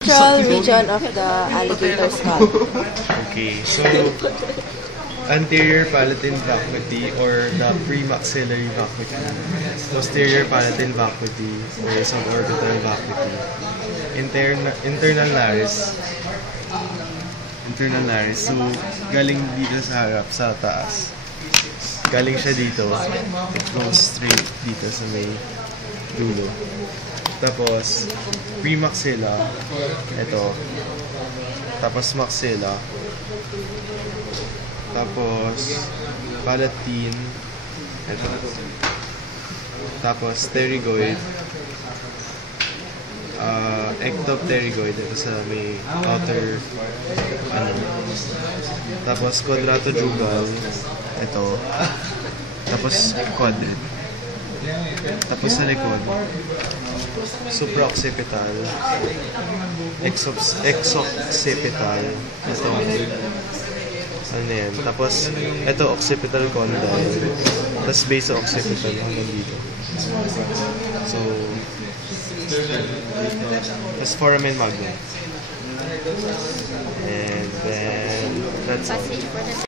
Central region of the alligator skull. Okay, so anterior palatine vacuity or the premaxillary vacuity, posterior palatine vacuity or suborbital vacuity, internal nares, so galing dito sa harap, sa taas. Galing siya dito, it goes straight dito sa may dulo. Tapos, premaxilla, ito. Tapos maxilla. Tapos, palatine, ito. Tapos, pterygoid. Ectopterygoid, ito sa may outer, Tapos, quadratojugal, ito. Tapos, quadrid. Tapos sa likod, supraoccipital, exoccipital, ito, ano yan, tapos ito occipital condyle, tapos base occipital hanggang dito. So, tapos foramen magnum, and then that's all.